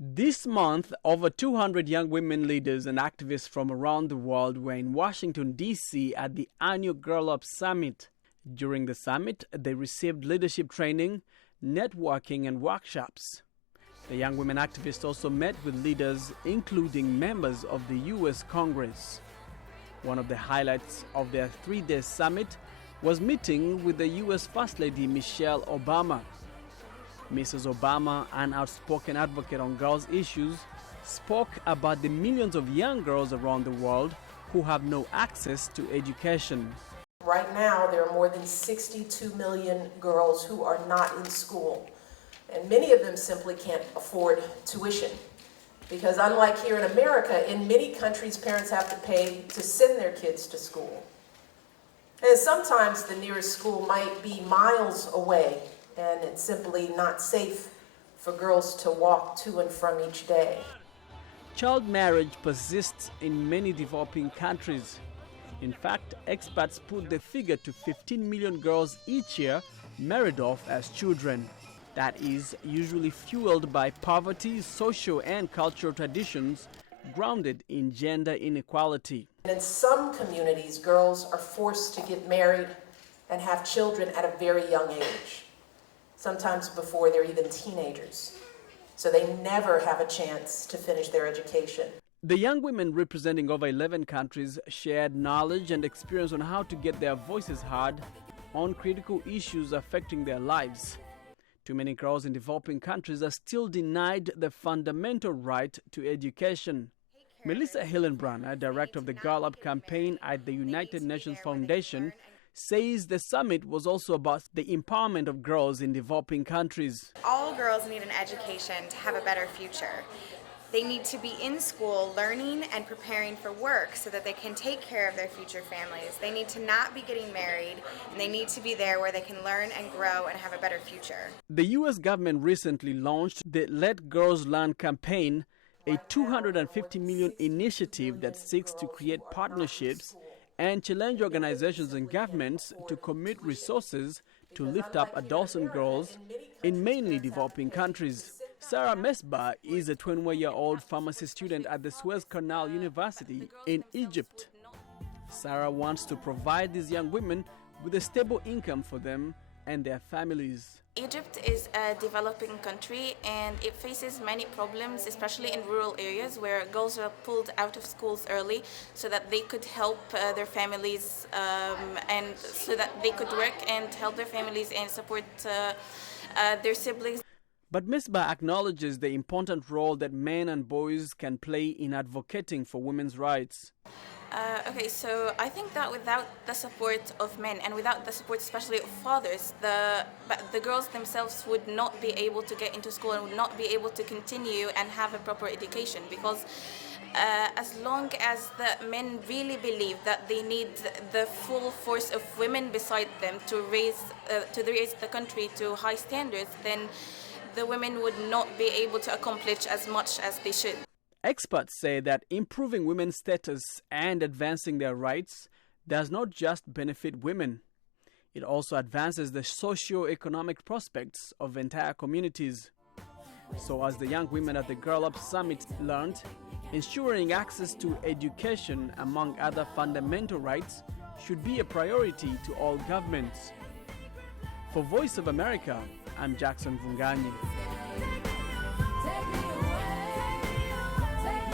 This month, over 200 young women leaders and activists from around the world were in Washington, D.C. at the annual Girl Up Summit. During the summit, they received leadership training, networking, and workshops. The young women activists also met with leaders, including members of the U.S. Congress. One of the highlights of their three-day summit was meeting with the U.S. First Lady Michelle Obama. Mrs. Obama, an outspoken advocate on girls' issues, spoke about the millions of young girls around the world who have no access to education. Right now, there are more than 62 million girls who are not in school, and many of them simply can't afford tuition. Because unlike here in America, in many countries, parents have to pay to send their kids to school. And sometimes the nearest school might be miles away, and it's simply not safe for girls to walk to and from each day. Child marriage persists in many developing countries. In fact, experts put the figure to 15 million girls each year married off as children. That is usually fueled by poverty, social and cultural traditions grounded in gender inequality. In some communities, girls are forced to get married and have children at a very young age, sometimes before they're even teenagers. So they never have a chance to finish their education. The young women representing over 11 countries shared knowledge and experience on how to get their voices heard on critical issues affecting their lives. Too many girls in developing countries are still denied the fundamental right to education. Melissa Hillenbrunner, director of the Girl Up campaign at the United Nations Foundation, says the summit was also about the empowerment of girls in developing countries. All girls need an education to have a better future. They need to be in school learning and preparing for work so that they can take care of their future families. They need to not be getting married, and they need to be there where they can learn and grow and have a better future. The U.S. government recently launched the Let Girls Learn campaign, a $250 million initiative that seeks to create partnerships and challenge organizations and governments to commit resources to lift up adolescent girls in mainly developing countries. Sarah Mesbah is a 21-year-old pharmacy student at the Suez Canal University in Egypt. Sarah wants to provide these young women with a stable income for them and their families. Egypt is a developing country and it faces many problems, especially in rural areas where girls are pulled out of schools early so that they could help their families and so that they could work and help their families and support their siblings. But Mesbah acknowledges the important role that men and boys can play in advocating for women's rights. Okay, so I think that without the support of men and without the support especially of fathers, the girls themselves would not be able to get into school and would not be able to continue and have a proper education, because as long as the men really believe that they need the full force of women beside them to raise the country to high standards, then the women would not be able to accomplish as much as they should. Experts say that improving women's status and advancing their rights does not just benefit women. It also advances the socio-economic prospects of entire communities. So as the young women at the Girl Up Summit learned, ensuring access to education, among other fundamental rights, should be a priority to all governments. For Voice of America, I'm Jackson Vunganyi.